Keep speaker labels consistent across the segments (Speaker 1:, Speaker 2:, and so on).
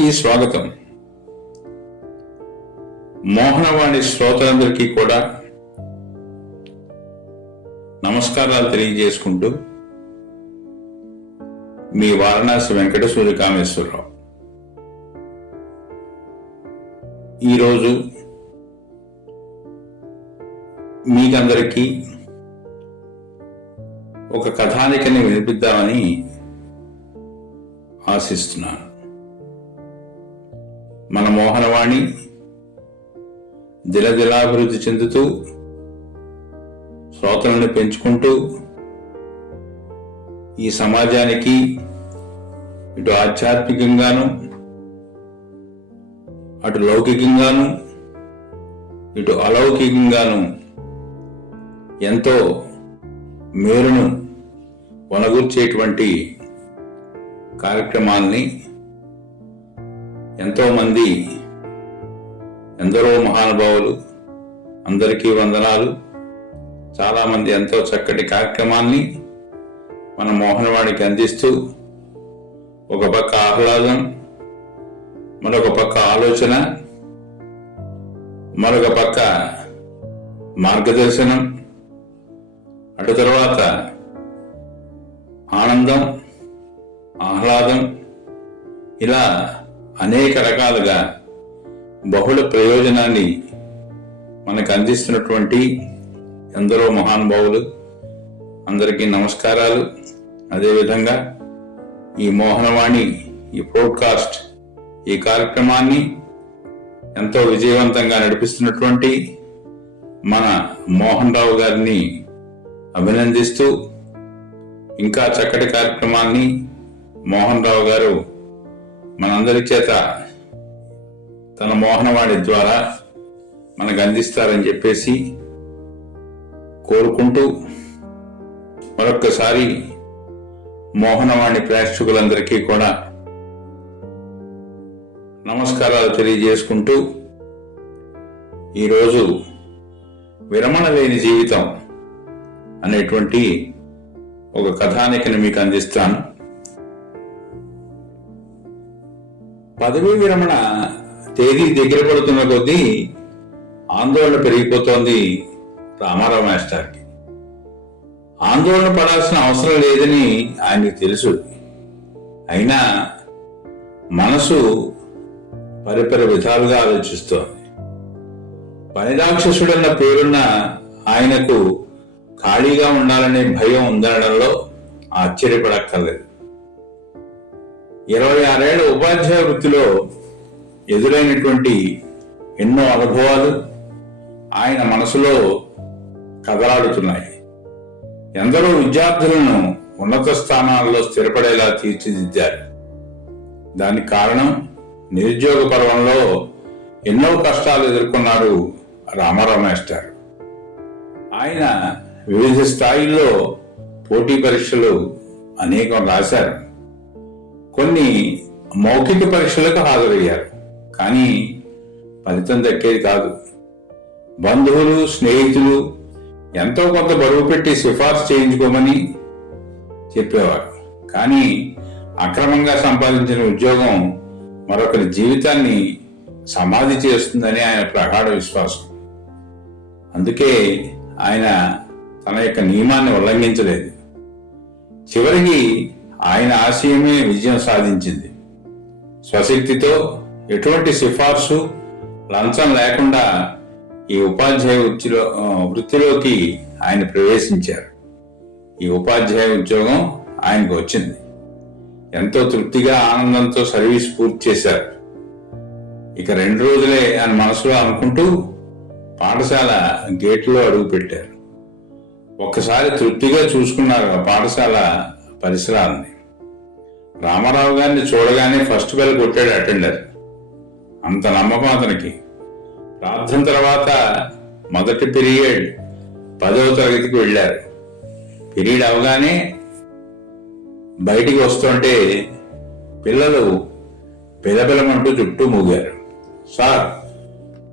Speaker 1: మోహనవాణికి స్వాగతం. మోహనవాణి శ్రోతలందరికీ కూడా నమస్కారాలు తెలియజేసుకుంటూ మీ వారణాసి వెంకట సూర్యకామేశ్వరరావు ఈరోజు మీకందరికీ ఒక కథానికని వినిపిద్దామని ఆశిస్తున్నాను. మన మోహనవాణి దిలదిలాభివృద్ధి చెందుతూ శ్రోతలను పెంచుకుంటూ ఈ సమాజానికి ఇటు ఆధ్యాత్మికంగాను అటు లౌకికంగాను ఇటు అలౌకికంగాను ఎంతో మేలును వనగూర్చేటువంటి కార్యక్రమాల్ని ఎంతోమంది ఎందరో మహానుభావులు అందరికీ వందనాలు. చాలామంది ఎంతో చక్కటి కార్యక్రమాన్ని మన మోహనవాడికి అందిస్తూ ఒక పక్క ఆహ్లాదం మరొక పక్క ఆలోచన మరొక పక్క మార్గదర్శనం అటు తర్వాత ఆనందం ఆహ్లాదం ఇలా అనేక రకాలుగా బహుళ ప్రయోజనాన్ని మనకు అందిస్తున్నటువంటి ఎందరో మహానుభావులు అందరికీ నమస్కారాలు. అదేవిధంగా ఈ మోహనవాణి ఈ పోడ్కాస్ట్ ఈ కార్యక్రమాన్ని ఎంతో విజయవంతంగా నడిపిస్తున్నటువంటి మన మోహన్ రావు గారిని అభినందిస్తూ ఇంకా చక్కటి కార్యక్రమాన్ని మోహన్ రావు గారు మనందరి చేత తన మోహనవాణి ద్వారా మనకు అందిస్తారని చెప్పేసి కోరుకుంటూ మరొక్కసారి మోహనవాణి ప్రేక్షకులందరికీ కూడా నమస్కారాలు తెలియజేసుకుంటూ ఈరోజు విరమణ లేని జీవితం అనేటువంటి ఒక కథానికని మీకు అందిస్తాను. పదవీ విరమణ తేదీ దగ్గర పడుతున్న కొద్దీ ఆందోళన పెరిగిపోతోంది రామారావు మాస్టర్కి. ఆందోళన పడాల్సిన అవసరం లేదని ఆయనకి తెలుసు. అయినా మనసు పరిపరి విధాలుగా ఆలోచిస్తోంది. పనిరాక్షసుడన్న పేరున్న ఆయనకు ఖాళీగా ఉండాలనే భయం ఉందనడంలో ఆశ్చర్యపడక్కర్లేదు. ఇరవై ఆరేళ్ళ ఉపాధ్యాయ వృత్తిలో ఎదురైనటువంటి ఎన్నో అనుభవాలు ఆయన మనసులో కదలాడుతున్నాయి. ఎందరో విద్యార్థులను ఉన్నత స్థానాల్లో స్థిరపడేలా తీర్చిదిద్దారు. దానికి కారణం నిరుద్యోగ పర్వంలో ఎన్నో కష్టాలు ఎదుర్కొన్నారు రామారావు మాస్టర్ ఆయన వివిధ స్థాయిల్లో పోటీ పరీక్షలు అనేకం రాశారు. కొన్ని మౌఖిక పరీక్షలకు హాజరయ్యారు. కానీ ఫలితం దక్కేది కాదు. బంధువులు స్నేహితులు ఎంతో కొంత బరువు పెట్టి సిఫార్సు చేయించుకోమని చెప్పేవారు. కానీ అక్రమంగా సంపాదించిన ఉద్యోగం మరొకరి జీవితాన్ని సమాధి చేస్తుందని ఆయన ప్రగాఢ విశ్వాసం. అందుకే ఆయన తన యొక్క నియమాన్ని ఉల్లంఘించలేదు. చివరికి ఆయన ఆశయమే విజయం సాధించింది. స్వశక్తితో ఎటువంటి సిఫార్సు లంచం లేకుండా ఈ ఉపాధ్యాయ వృత్తిలో వృత్తిలోకి ఆయన ప్రవేశించారు. ఈ ఉపాధ్యాయ ఉద్యోగం ఆయనకు వచ్చింది. ఎంతో తృప్తిగా ఆనందంతో సర్వీస్ పూర్తి చేశారు. ఇక రెండు రోజులే అని మనసులో అనుకుంటూ పాఠశాల గేట్లో అడుగు పెట్టారు. ఒక్కసారి తృప్తిగా చూసుకున్నారు ఆ పాఠశాల పరిసరాలని. రామారావు గారిని చూడగానే ఫస్ట్ బెల్ కొట్టాడు అటెండర్. అంత నమ్మకం అతనికి. ప్రార్థన తర్వాత మొదటి పీరియడ్ పదవ తరగతికి వెళ్ళారు. పీరియడ్ అవగానే బయటికి వస్తుంటే పిల్లలు పిలపిలమంటూ చుట్టూ మూగారు. సార్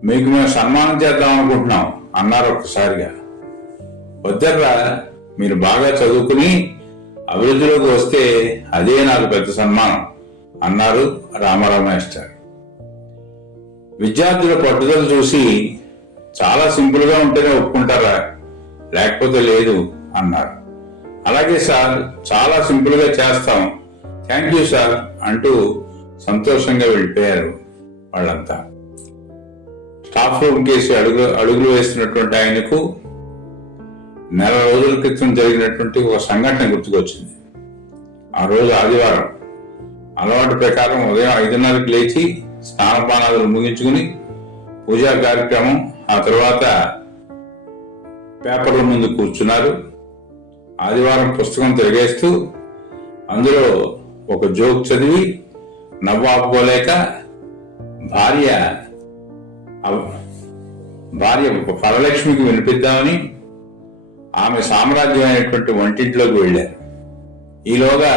Speaker 1: మీకు మేము సన్మానం చేద్దాం అనుకుంటున్నాం అన్నారు ఒక్కసారిగా. వద్దర్రా మీరు బాగా చదువుకుని అభివృద్ధిలోకి వస్తే అదే నాకు పెద్ద సన్మానం అన్నారు రామారావు మాస్టర్ విద్యార్థుల పట్టుదల చూసి చాలా సింపుల్గా ఉంటేనే ఒప్పుకుంటారా? లేకపోతే లేదు అన్నారు. అలాగే సార్ చాలా సింపుల్గా చేస్తాం. థ్యాంక్ యూ సార్ అంటూ సంతోషంగా వెళ్ళిపోయారు వాళ్ళంతా. స్టాఫ్ రూమ్ కేసి అడుగు అడుగులు వేస్తున్నటువంటి ఆయనకు నెల రోజుల క్రితం జరిగినటువంటి ఒక సంఘటన గుర్తుకొచ్చింది. ఆ రోజు ఆదివారం అలవాటు ప్రకారం ఉదయం ఐదున్నరకు లేచి స్నానపానాలు ముగించుకుని పూజా కార్యక్రమం ఆ తర్వాత పేపర్ల ముందు కూర్చున్నారు. ఆదివారం పుస్తకం తిరిగేస్తూ అందులో ఒక జోక్ చదివి నవ్వాపుకోలేక భార్య భార్య పరలక్ష్మికి వినిపిద్దామని ఆమె సామ్రాజ్యం అయినటువంటి వంటింట్లోకి వెళ్ళారు. ఈలోగా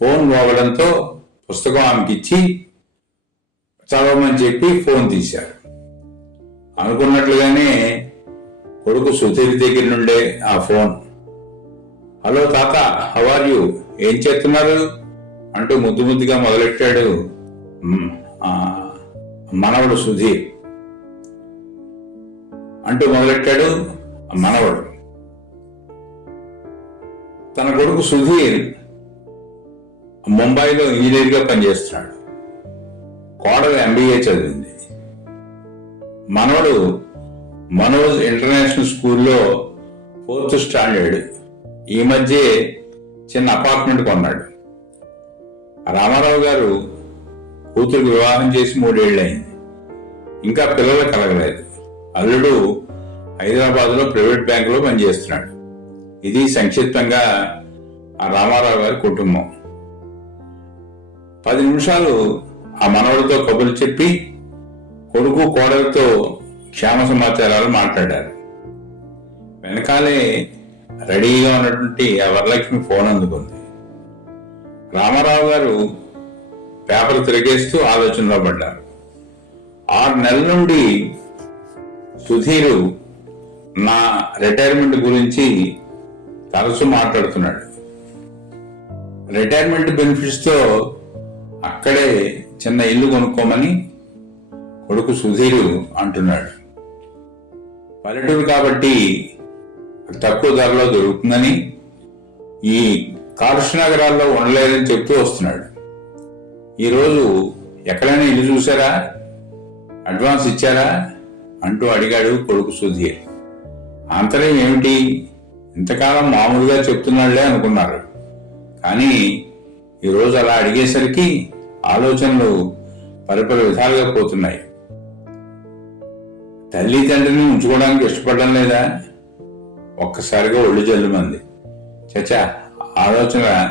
Speaker 1: ఫోన్ పోవడంతో పుస్తకం ఆమెకి ఇచ్చి చదవమని చెప్పి ఫోన్ తీశారు. అనుకున్నట్లుగానే కొడుకు సుధీర్ దగ్గర నుండే ఆ ఫోన్. హలో తాత హవార్ యూ? ఏం చేస్తున్నారు? అంటూ ముద్దు ముద్దుగా మొదలెట్టాడు మనవడు సుధీర్. అంటూ మొదలెట్టాడు మనవడు. తన కొడుకు సుధీర్ ముంబైలో ఇంజనీర్గా పనిచేస్తున్నాడు. కోడలు ఎంబీఏ చదివింది. మనవడు మనోజ్ ఇంటర్నేషనల్ స్కూల్లో ఫోర్త్ స్టాండర్డ్. ఈ మధ్య చిన్న అపార్ట్మెంట్ కొన్నాడు. రామారావు గారు కూతురికి వివాహం చేసి మూడేళ్ళు అయింది ఇంకా పిల్లలు కలగలేదు. అల్లుడు హైదరాబాద్లో ప్రైవేట్ బ్యాంకులో పనిచేస్తున్నాడు. ఇది సంక్షిప్తంగా రామారావు గారి కుటుంబం. పది నిమిషాలు ఆ మనవడితో కబుర్లు చెప్పి కొడుకు కోడలతో క్షేమ సమాచారాలు మాట్లాడారు. వెనకాలే రెడీగా ఉన్నటువంటి ఆ వరలక్ష్మి ఫోన్ అందుకుంది. రామారావు గారు పేపర్ తిరిగేస్తూ ఆలోచనలో పడ్డారు. ఆరు నెలల నుండి సుధీరు నా రిటైర్మెంట్ గురించి తరచు మాట్లాడుతున్నాడు. రిటైర్మెంట్ బెనిఫిట్స్తో అక్కడే చిన్న ఇల్లు కొనుక్కోమని కొడుకు సుధీరు అంటున్నాడు. పల్లెటూరు కాబట్టి తక్కువ ధరలో దొరుకుతుందని ఈ కాలుష్య నగరాల్లో ఉండలేదని చెప్తూ వస్తున్నాడు. ఈరోజు ఎక్కడైనా ఇల్లు చూసారా అడ్వాన్స్ ఇచ్చారా? అంటూ అడిగాడు కొడుకు సుధీర్. ఆంతర్యం ఏమిటి? ఇంతకాలం మామూలుగా చెప్తున్నాళ్ళే అనుకున్నారు. కానీ ఈరోజు అలా అడిగేసరికి ఆలోచనలు పరిపరి విధాలుగా పోతున్నాయి. తల్లి తండ్రిని ఉంచుకోవడానికి ఇష్టపడడం లేదా? ఒక్కసారిగా ఒళ్ళు జల్లుమంది. చచా ఆలోచన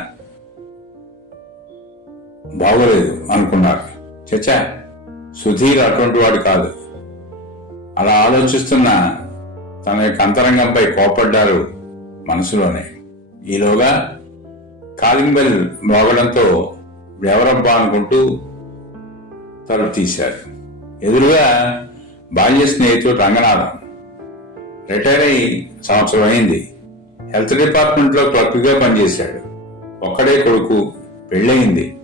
Speaker 1: బాగోలేదు అనుకున్నారు. చచా సుధీర్ అటువంటి వాడు కాదు. అలా ఆలోచిస్తున్న తన యొక్క అంతరంగంపై కోపడ్డారు మనసులోనే. ఈలోగా కాలింగ్ బెల్ మోగడంతో ఎవరబ్బా అనుకుంటూ తలుపు తీశారు ఎదురుగా బాల్య స్నేహితుడు రంగనాథం. రిటైర్ అయి సంవత్సరం అయింది. హెల్త్ డిపార్ట్మెంట్లో క్లర్క్గా పనిచేశాడు. ఒక్కడే కొడుకు పెళ్ళయింది.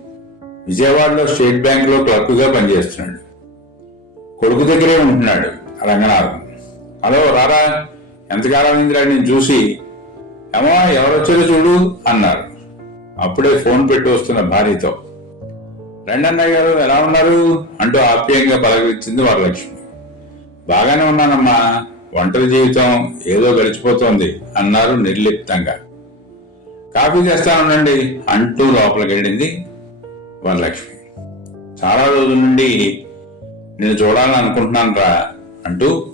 Speaker 1: విజయవాడలో స్టేట్ బ్యాంకులో క్లర్క్గా పనిచేస్తున్నాడు. కొడుకు దగ్గరే ఉంటున్నాడు రంగనాథం. హలో రారా? ఎంతకాలం అయిందిరా నేను చూసి? ఏమో ఎవరొచ్చారో చూడు అన్నారు. అప్పుడే ఫోన్ పెట్టి వస్తున్న భార్యతో రెండన్నయ్య గారు ఎలా ఉన్నారు? అంటూ ఆప్యాయంగా పలకరించింది వరలక్ష్మి. బాగానే ఉన్నానమ్మా ఒంటరి జీవితం ఏదో గడిచిపోతోంది అన్నారు నిర్లిప్తంగా. కాఫీ చేస్తానుండండి అంటూ లోపలికి వెళ్ళింది వరలక్ష్మి. చాలా రోజుల నుండి నేను చూడాలని అనుకుంటున్నాను రా అంటూ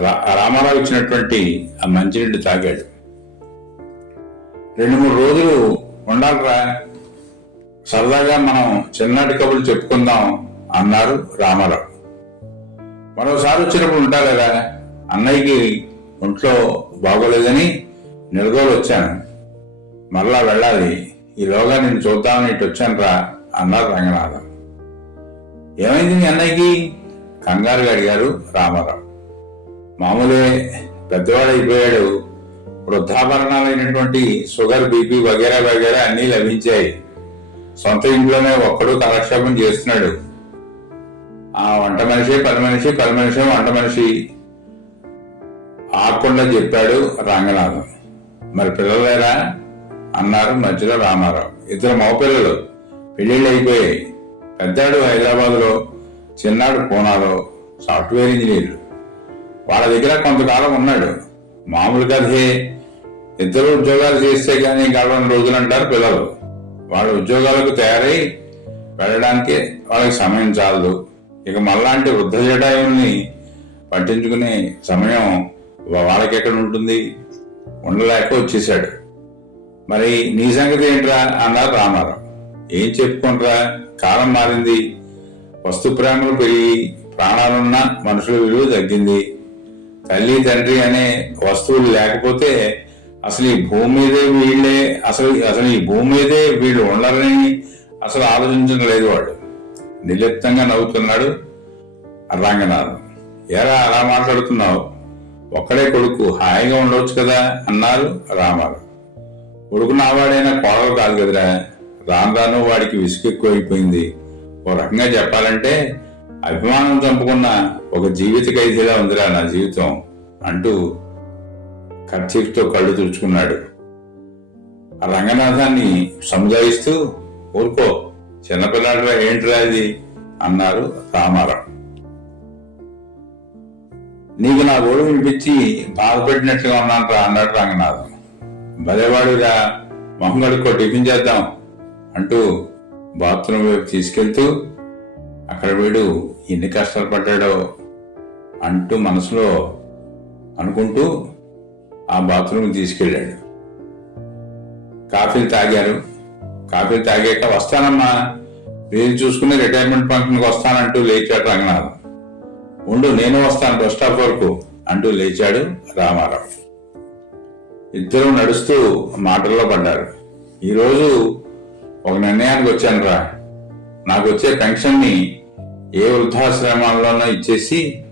Speaker 1: రా- రామారావు ఇచ్చినటువంటి ఆ మంచినీళ్ళు తాగాడు. రెండు మూడు రోజులు ఉండాలిరా. సరదాగా మనం చిన్నటి కబుర్లు చెప్పుకుందాం అన్నారు రామారావు. మరోసారి వచ్చినప్పుడు ఉంటా కదా అన్నయ్యకి ఒంట్లో బాగోలేదని నిలదోలు వచ్చాను. మరలా వెళ్ళాలి ఈలోగా నేను చూద్దామని ఇటు వచ్చాను రా అన్నారు రంగనాథం. ఏమైంది మీ అన్నయ్యకి? కంగారుగా అడిగారు రామారావు. మామూలే పెద్దవాడైపోయాడు వృద్ధాభరణాలైనటువంటి షుగర్ బీపీ వగేరా వగేరా అన్నీ లభించాయి. సొంత ఇంట్లోనే ఒక్కడు కాలక్షేపం చేస్తున్నాడు. ఆ వంట మనిషి పని మనిషి పని మనిషి వంట మనిషి. ఆకుండా చెప్పాడు రంగనాథం. మరి పిల్లలేరా అన్నారు మధ్యలో రామారావు. ఇద్దరు మగపిల్లలు. పెళ్ళిళ్ళు అయిపోయాయి. పెద్దాడు హైదరాబాద్లో చిన్నాడు పూనాలో సాఫ్ట్వేర్ ఇంజనీర్లు వాళ్ళ దగ్గర కొంతకాలం ఉన్నాడు. మామూలు కథే. ఇద్దరు ఉద్యోగాలు చేస్తే కానీ గడవని రోజులు అంటారు పిల్లలు. వాళ్ళ ఉద్యోగాలకు తయారై వెళ్ళడానికి వాళ్ళకి సమయం చాలదు. ఇక మళ్ళాంటి వృద్ధ జటాయుల్ని పట్టించుకునే సమయం వాళ్ళకి ఎక్కడ ఉంటుంది? ఉండలేక వచ్చేసాడు మరి నీ సంగతి ఏంట్రా? అన్నారు రామారావు. ఏం చెప్పుకుంట్రా? కాలం మారింది. వస్తు ప్రేమలు పెరిగి ప్రాణాలున్న మనుషుల విలువ తగ్గింది. తల్లి తండ్రి అనే వస్తువులు లేకపోతే అసలు ఈ భూమి మీదే వీళ్ళే అసలు అసలు ఈ భూమి మీదే వీళ్ళు ఉండాలని అసలు ఆలోచించడం లేదు వాడు. నిర్లిప్తంగా నవ్వుతున్నాడు రంగనాథ్. ఎరా అలా మాట్లాడుతున్నావు? ఒక్కడే కొడుకు హాయిగా ఉండవచ్చు కదా అన్నారు రామారావు. కొడుకు నావాడైనా కోడలు కాదు కదరా. రాను రాను వాడికి విసుగు ఎక్కువైపోయింది ఓ రకంగా చెప్పాలంటే అభిమానం చంపుకున్న ఒక జీవిత ఖైదీలా ఉందిరా నా జీవితం అంటూ కర్చీఫ్తో కళ్ళు తుడుచుకున్నాడు. ఆ రంగనాథాన్ని సముదాయిస్తూ ఊరుకో చిన్నపిల్లాడిరా ఏంట్రా అది అన్నారు రామారావు. నీకు నా ఓడి వినిపించి బాధపెట్టినట్లుగా ఉన్నాను అన్నాడు రంగనాథం. భలేవాడుగా మొహం కడుక్కో టిఫిన్ చేద్దాం అంటూ బాత్రూమ్ వైపు తీసుకెళ్తూ అక్కడ వీడు ఎన్ని కష్టాలు పడ్డాడో అంటూ మనసులో అనుకుంటూ ఆ బాత్రూమ్ తీసుకెళ్ళాడు. కాఫీలు తాగారు. కాఫీలు తాగాక వస్తానమ్మా. వీళ్ళు చూసుకుని రిటైర్మెంట్ ఫంక్షన్కి వస్తానంటూ లేచాడు రంగనాథం. ఉండు నేను వస్తాను బస్ స్టాప్ వరకు అంటూ లేచాడు రామారావు. ఇద్దరు నడుస్తూ మాటల్లో పడ్డారు. ఈరోజు ఒక నిర్ణయానికి వచ్చాను రా నాకు వచ్చే పెన్షన్ని ఏ వృద్ధాశ్రమాల్లోనో ఇచ్చేసి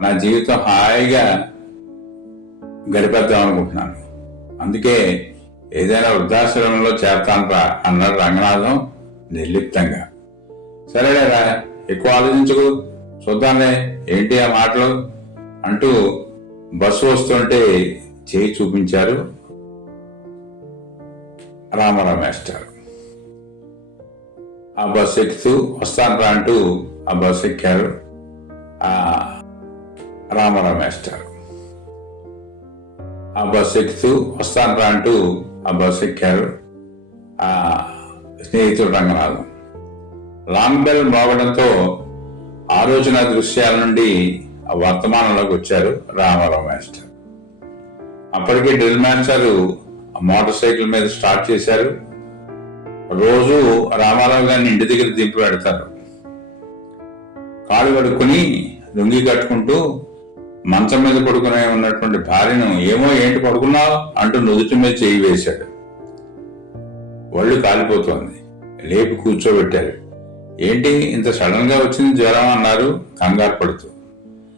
Speaker 1: నా జీవితం హాయిగా గడిపేద్దాం అనుకుంటున్నాను. అందుకే ఏదైనా వృద్ధాశ్రమంలో చేరతాను అన్నాడు రంగనాథం నిర్లిప్తంగా. సరేలేరా ఎక్కువ ఆలోచించకు చూద్దాంలే ఏంటి ఆ మాటలు అంటూ బస్సు వస్తుంటే చేయి చూపించారు రామారావు మాస్టర్. ఆ బస్సు ఎక్కుతూ వస్తాను రా అంటూ ఆ బస్సు ఎక్కారు రామారావు మాస్టర్. ఆ బస్సు ఎక్కుతూ వస్తాను రా అంటూ ఆ బస్సు ఎక్కారు ఆ స్నేహితుడు రంగనాథం. లాంగ్ బెల్ మోగడంతో ఆలోచన దృశ్యాల నుండి వర్తమానంలోకి వచ్చారు రామారావు మాస్టర్. అప్పటికే డ్రిల్ మాస్టర్ మోటార్ సైకిల్ మీద స్టార్ట్ చేశారు. రోజు రామారావు గారిని ఇంటి దగ్గర దింపి పెడతారు. కాళ్ళు కడుక్కుని లుంగి కట్టుకుంటూ మంచం మీద పడుకునే ఉన్నటువంటి భార్యను ఏమో ఏంటి పడుకున్నావు అంటూ నుదుటి మీద చేయి వేశాడు. ఒళ్ళు కాలిపోతోంది. లేపి కూర్చోబెట్టారు. ఏంటి ఇంత సడన్గా వచ్చింది జ్వరం అన్నారు కంగారు పడుతూ.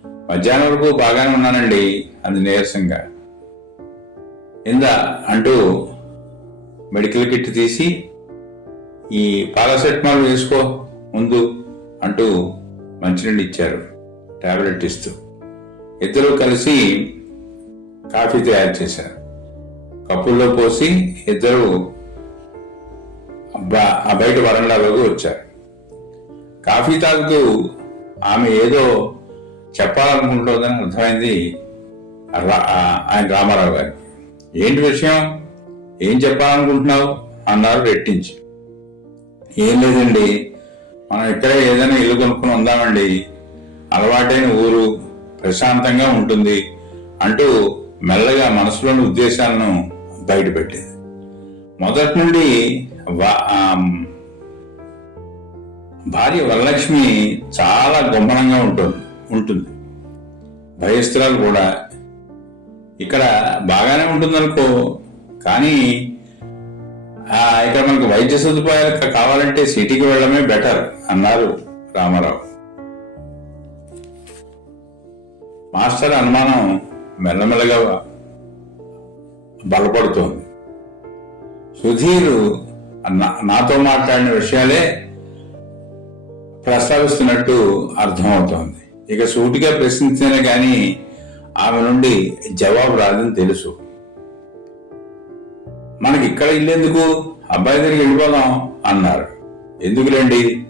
Speaker 1: మధ్యాహ్నం వరకు బాగానే ఉన్నానండి అది నీరసంగా. ఇందా అంటూ మెడికల్ కిట్ తీసి ఈ పారాసెటమాల్ వేసుకో ముందు అంటూ మంచినీళ్ళు ఇచ్చారు. టాబ్లెట్ ఇస్తూ. ఇద్దరు కలిసి కాఫీ తయారు చేశారు. కప్పుల్లో పోసి ఇద్దరు ఆ బయట వరండాలోకి వచ్చారు. కాఫీ తాగుతూ ఆమె ఏదో చెప్పాలనుకుంటుందని అర్థమైంది ఆయన రామారావు గారికి ఏంటి విషయం? ఏం చెప్పాలనుకుంటున్నావు? అన్నారు రెట్టించి. ఏం లేదండి మనం ఇక్కడే ఏదైనా ఇల్లు కొనుక్కుని ఉందామండి. అలవాటైన ఊరు ప్రశాంతంగా ఉంటుంది అంటూ మెల్లగా మనసులోని ఉద్దేశాలను బయటపెట్టింది మొదటి నుండి భార్య వరలక్ష్మి చాలా గుమ్మనంగా ఉంటుంది ఉంటుంది. భయస్త్రాలు కూడా. ఇక్కడ బాగానే ఉంటుందనుకో కానీ ఇక్కడ మనకు వైద్య సదుపాయాలు కావాలంటే సిటీకి వెళ్ళడమే బెటర్. అన్నారు రామారావు. మాస్టర్ అనుమానం మెల్లమెల్లగా బలపడుతోంది. సుధీరు నాతో మాట్లాడిన విషయాలే ప్రస్తావిస్తున్నట్టు అర్థమవుతోంది. ఇక సూటిగా ప్రశ్నించినా కానీ ఆమె నుండి జవాబు రాదని తెలుసు. మనకి ఇక్కడ ఇల్లేందుకు అబ్బాయి దగ్గరికి వెళ్ళిపోదాం అన్నారు. ఎందుకులేండి?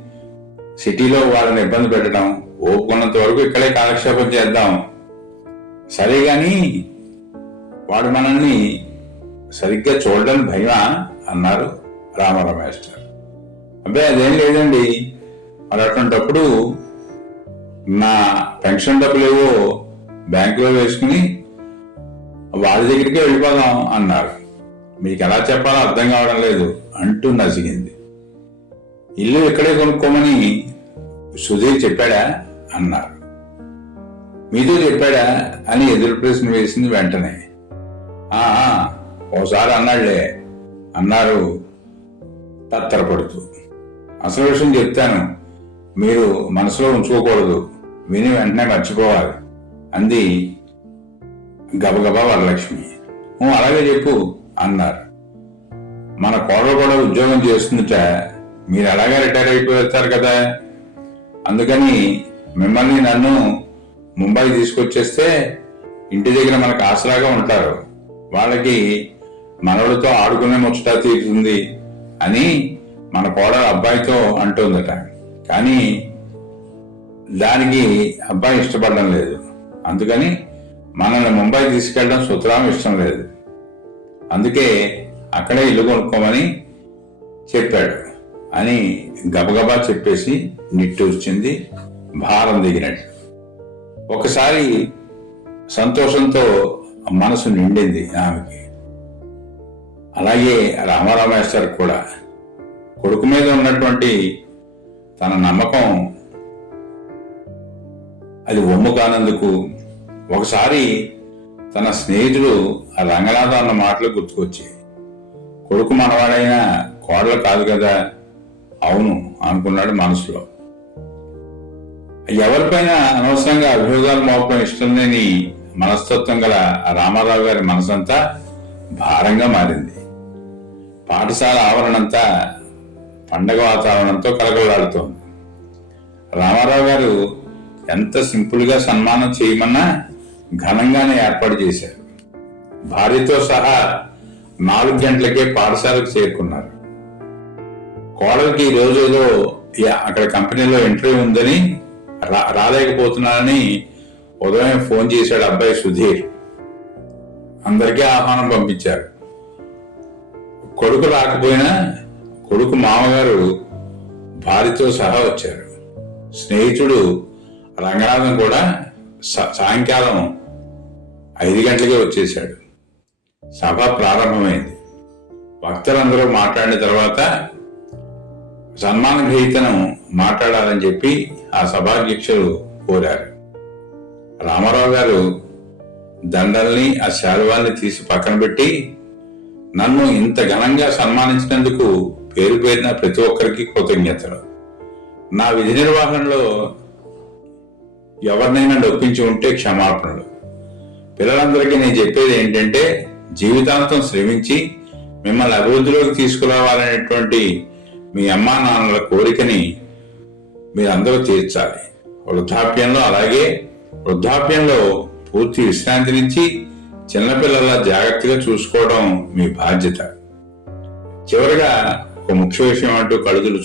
Speaker 1: సిటీలో వాళ్ళని ఇబ్బంది పెట్టడం ఓపుకున్నంత వరకు ఇక్కడే కాలక్షేపం చేద్దాం. సరే గాని వాడు మనల్ని సరిగ్గా చూడడం భయమా? అన్నారు రామారావు మాస్టర్ అబ్బాయి అదేం లేదండి. మరి అటువంటప్పుడు నా పెన్షన్ డబ్బులేవో బ్యాంకులో వేసుకుని వాళ్ళ దగ్గరికి వెళ్ళిపోదాం అన్నారు. మీకు ఎలా చెప్పాలో అర్థం కావడం లేదు అంటూ నసిగింది. ఇల్లు ఇక్కడే కొనుక్కోమని సుధీర్ చెప్పాడా? అన్నారు. మీతో చెప్పాడా? అని ఎదురు ప్రశ్న వేసింది వెంటనే. "ఆ, ఓసారి అన్నాడులే అన్నారు తత్తరపడుతూ. అసలు విషయం చెప్తాను మీరు మనసులో ఉంచుకోకూడదు విని వెంటనే మర్చిపోవాలి అంది గబగబా వరలక్ష్మి. అలాగే చెప్పు అన్నారు. మన కోడలు కూడా ఉద్యోగం చేస్తుందిట మీరు అలాగే రిటైర్ అయిపోయి కదా. అందుకని మిమ్మల్ని నన్ను ముంబై తీసుకొచ్చేస్తే ఇంటి దగ్గర మనకు ఆసరాగా ఉంటారు. వాళ్ళకి మనవడితో ఆడుకునే ముచ్చట తీరుతుంది అని మన కోడలు అబ్బాయితో అంటుందట. కానీ దానికి అబ్బాయి ఇష్టపడడం లేదు. అందుకని మనల్ని ముంబై తీసుకెళ్ళడం సుతరాం ఇష్టం లేదు. అందుకే అక్కడే ఇల్లు కొనుక్కోమని చెప్పాడు. అని గబగబా చెప్పేసి నిట్టూర్చింది భారం దిగినట్టు. ఒకసారి సంతోషంతో మనసు నిండింది ఆమెకి. అలాగే రామారావు కూడా కొడుకు మీద ఉన్నటువంటి తన నమ్మకం అది ఒమ్ము కానందుకు ఒకసారి తన స్నేహితుడు ఆ రంగనాథం అన్న మాటలు గుర్తుకొచ్చాయి. కొడుకు మనవాడైనా కోడలు కాదు కదా అవును అనుకున్నాడు మనసులో. ఎవరిపైన అనవసరంగా అభియోగాలు మోపడం ఇష్టం లేని మనస్తత్వం గల రామారావు గారి మనసంతా భారంగా మారింది. పాఠశాల ఆవరణంతా పండగ వాతావరణంతో కలగలాడుతోంది రామారావు గారు ఎంత సింపుల్గా సన్మానం చేయమన్నా ఘనంగానే ఏర్పాటు చేశారు. భార్యతో సహా నాలుగు గంటలకే పాఠశాలకు చేరుకున్నారు. కోడలికి ఈ రోజుల్లో ఏదో అక్కడ కంపెనీలో ఇంటర్వ్యూ ఉందని రా- రాలేకపోతున్నానని ఉదయం ఫోన్ చేశాడు అబ్బాయి సుధీర్. అందరికీ ఆహ్వానం పంపించారు. కొడుకు రాకపోయినా కొడుకు మామగారు భార్యతో సహా వచ్చారు. స్నేహితుడు రంగనాథం కూడా సాయంకాలం ఐదు గంటలకే వచ్చేశాడు. సభ ప్రారంభమైంది. భక్తులందరూ మాట్లాడిన తర్వాత సన్మాన గ్రహీతను మాట్లాడాలని చెప్పి ఆ సభాధ్యక్షులు కోరారు. రామారావు గారు దండల్ని ఆ శాలువాల్ని తీసి పక్కన పెట్టి నన్ను ఇంత ఘనంగా సన్మానించినందుకు పేరు పేరిన ప్రతి ఒక్కరికి కృతజ్ఞతలు. నా విధి నిర్వహణలో ఎవరినైనా నొప్పించి ఉంటే క్షమాపణలు. పిల్లలందరికీ నేను చెప్పేది ఏంటంటే జీవితాంతం శ్రమించి మిమ్మల్ని అభివృద్ధిలోకి తీసుకురావాలనేటువంటి మీ అమ్మా నాన్నల కోరికని మీరందరూ తీర్చాలి. వృద్ధాప్యంలో అలాగే వృద్ధాప్యంలో పూర్తి విశ్రాంతి నుంచి చిన్నపిల్లల జాగ్రత్తగా చూసుకోవడం మీ బాధ్యత. చివరిగా ఒక ముఖ్య విషయం అంటూ కళ్ళు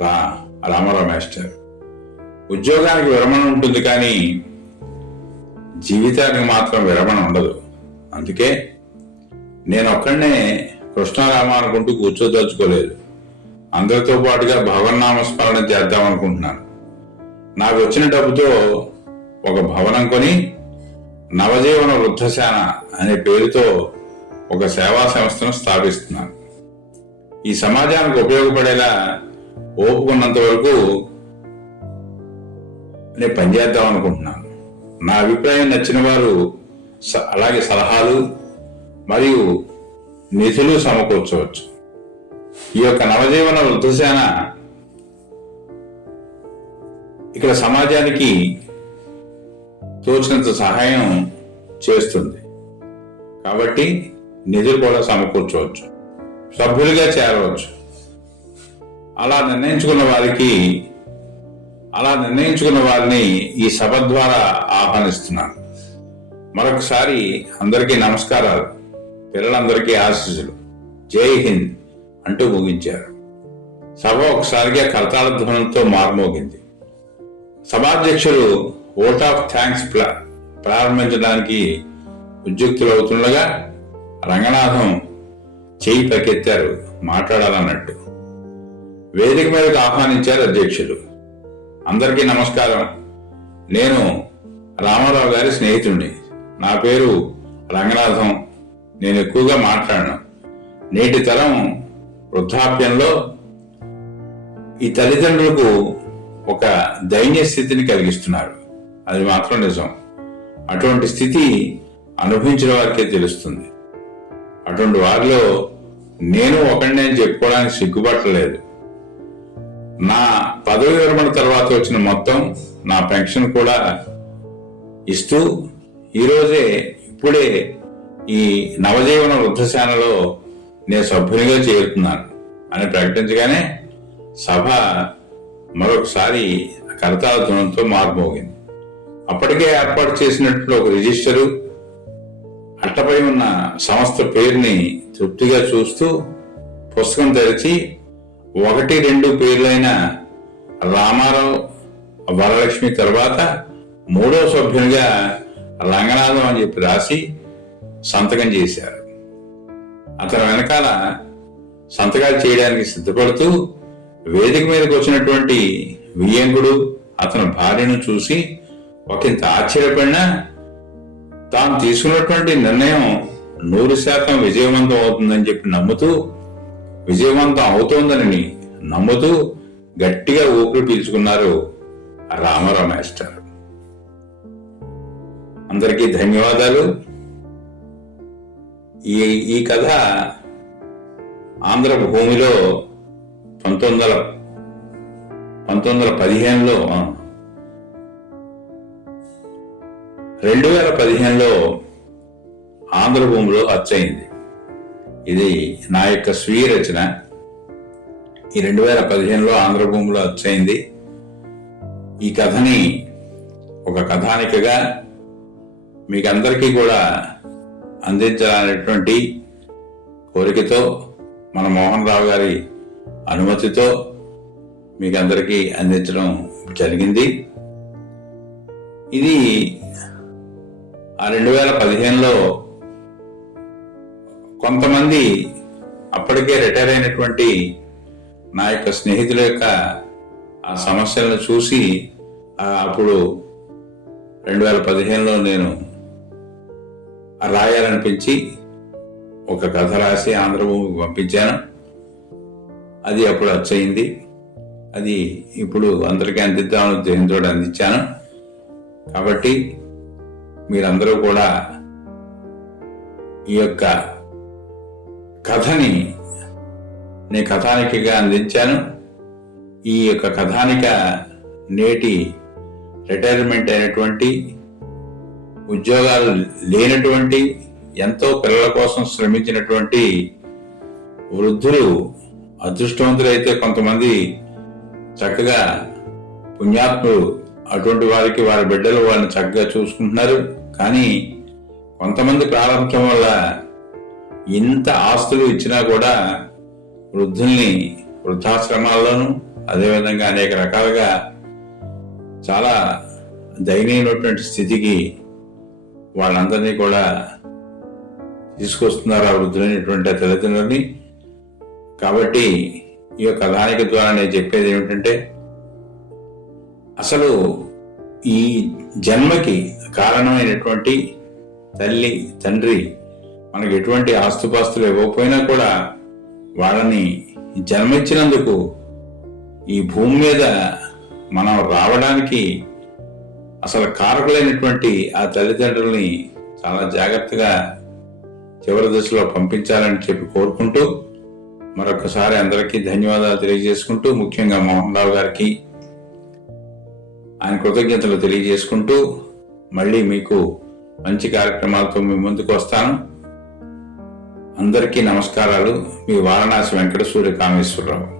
Speaker 1: రా రామారావు మాస్టర్ ఉద్యోగానికి విరమణ ఉంటుంది కానీ జీవితానికి మాత్రం విరమణ ఉండదు. అందుకే నేను ఒక్కడనే కృష్ణారామ అనుకుంటూ కూర్చోదలుచుకోలేదు. అందరితో పాటుగా భవనామస్మరణ చేద్దాం అనుకుంటున్నాను. నాకు వచ్చిన డబ్బుతో ఒక భవనం కొని నవజీవన వృద్ధశాన అనే పేరుతో ఒక సేవా సంస్థను స్థాపిస్తున్నాను. ఈ సమాజానికి ఉపయోగపడేలా ఓపుకున్నంత వరకు నేను పనిచేద్దాం అనుకుంటున్నాను. నా అభిప్రాయం నచ్చిన వారు స- అలాగే సలహాలు మరియు నిధులు సమకూర్చవచ్చు. ఈ యొక్క నవజీవన వృద్ధసేన ఇక్కడ సమాజానికి తోచినంత సహాయం చేస్తుంది. కాబట్టి నిధులు కూడా సమకూర్చవచ్చు. సభ్యులుగా చేరవచ్చు. అలా నిర్ణయించుకున్న వారికి అలా నిర్ణయించుకున్న వారిని ఈ సభ ద్వారా ఆహ్వానిస్తున్నాను. మరొకసారి అందరికీ నమస్కారాలు. పిల్లలందరికీ ఆశీస్సులు. జై హింద్. అంటూ ముగించారు సభ ఒకసారిగా కరతాళ ధ్వనంతో మారుమోగింది. సభాధ్యక్షులు ఓట్ ఆఫ్ థ్యాంక్స్ ప్రా- ప్రారంభించడానికి ఉద్యుక్తులవుతుండగా రంగనాథం చేయి పైకెత్తారు మాట్లాడాలన్నట్టు. వేదిక మీదకు ఆహ్వానించారు అధ్యక్షులు. అందరికీ నమస్కారం. నేను రామారావు గారి స్నేహితుడిని నా పేరు రంగనాథం. నేను ఎక్కువగా మాట్లాడను. నేటి తరం వృద్ధాప్యంలో ఈ తల్లిదండ్రులకు ఒక దైన్య స్థితిని కలిగిస్తున్నారు. అది మాత్రం నిజం. అటువంటి స్థితి అనుభవించిన వారికే తెలుస్తుంది. అటువంటి వారిలో నేను ఒకడిని అని చెప్పుకోవడానికి సిగ్గుపట్టలేదు. నా పదవి విరమణ తర్వాత వచ్చిన మొత్తం నా పెన్షన్ కూడా ఇస్తూ ఈరోజే ఇప్పుడే ఈ నవజీవన వృద్ధశాలలో నేను సభ్యునిగా చేరుతున్నాను అని ప్రకటించగానే సభ మరొకసారి కరతాళ ధ్వనంతో మార్మోగింది. అప్పటికే ఏర్పాటు చేసినట్లు ఒక రిజిస్టరు అట్టపై ఉన్న సంస్థ పేరుని తృప్తిగా చూస్తూ పుస్తకం తెరిచి ఒకటి రెండు పేర్లైన రామారావు వరలక్ష్మి తర్వాత మూడో సభ్యునిగా రంగనాథం అని చెప్పి రాసి సంతకం చేశారు. అతని వెనకాల సంతకాలు చేయడానికి సిద్ధపడుతూ వేదిక మీదకి వచ్చినటువంటి వియ్యంకుడు అతని భార్యను చూసి ఒకంత ఆశ్చర్యపడినా తాను తీసుకున్నటువంటి నిర్ణయం నూరు శాతం విజయవంతం అవుతుందని చెప్పి నమ్ముతూ విజయవంతం అవుతోందని నమ్ముతూ గట్టిగా ఊపిరి పీల్చుకున్నారు రామారావు మాస్టర్ అందరికీ ధన్యవాదాలు. ఈ ఈ కథ ఆంధ్ర భూమిలో పంతొమ్మిది వందల పంతొమ్మిది వందల పదిహేనులో రెండు వేల పదిహేనులో ఆంధ్ర భూమిలో అచ్చయింది ఇది నా యొక్క స్వీయ రచన. ఈ రెండు వేల పదిహేనులో ఆంధ్ర భూమిలో అచ్చయింది ఈ కథని ఒక కథానికగా మీకు అందరికీ కూడా అందించాలనేటువంటి కోరికతో మన మోహన్ రావు గారి అనుమతితో మీకు అందరికీ అందించడం జరిగింది. ఇది ఆ రెండు వేల పదిహేనులో కొంతమంది అప్పటికే రిటైర్ అయినటువంటి నా యొక్క స్నేహితుల యొక్క ఆ సమస్యలను చూసి అప్పుడు రెండు వేల పదిహేనులో నేను రాయాలనిపించి ఒక కథ రాసి ఆంధ్రభూమికి పంపించాను. అది అప్పుడు వచ్చయింది అది ఇప్పుడు అందరికీ అందిద్దామని ఉద్దేశంతో అందించాను. కాబట్టి మీరందరూ కూడా ఈ యొక్క కథని నేను కథానికగా అందించాను. ఈ యొక్క కథానిక నేటి రిటైర్మెంట్ అయినటువంటి ఉద్యోగాలు లేనటువంటి ఎంతో పిల్లల కోసం శ్రమించినటువంటి వృద్ధులు అదృష్టవంతులైతే కొంతమంది చక్కగా పుణ్యాత్ములు. అటువంటి వారికి వారి బిడ్డలు వారిని చక్కగా చూసుకుంటున్నారు. కానీ కొంతమంది ప్రారంభం వల్ల ఇంత ఆస్తులు ఇచ్చినా కూడా వృద్ధుల్ని వృద్ధాశ్రమాల్లోనూ అదేవిధంగా అనేక రకాలుగా చాలా దయనీయమైనటువంటి స్థితికి వాళ్ళందరినీ కూడా తీసుకొస్తున్నారు ఆ వృద్ధులైనటువంటి ఆ తల్లిదండ్రులని. కాబట్టి ఈ యొక్క కథానిక ద్వారా నేను చెప్పేది ఏమిటంటే అసలు ఈ జన్మకి కారణమైనటువంటి తల్లి తండ్రి మనకు ఎటువంటి ఆస్తుపాస్తులు ఇవ్వకపోయినా కూడా వాళ్ళని జన్మించినందుకు ఈ భూమి మీద మనం రావడానికి అసలు కారకులైనటువంటి ఆ తల్లిదండ్రుల్ని చాలా జాగ్రత్తగా చివరి దశలో పంపించాలని చెప్పి కోరుకుంటూ మరొకసారి అందరికీ ధన్యవాదాలు తెలియజేసుకుంటూ ముఖ్యంగా మోహన్ రావు గారికి ఆయన కృతజ్ఞతలు తెలియజేసుకుంటూ మళ్ళీ మీకు మంచి కార్యక్రమాలతో మీ ముందుకు వస్తాను. అందరికీ నమస్కారాలు. మీ వారణాసి వెంకట సూర్య కామేశ్వరరావు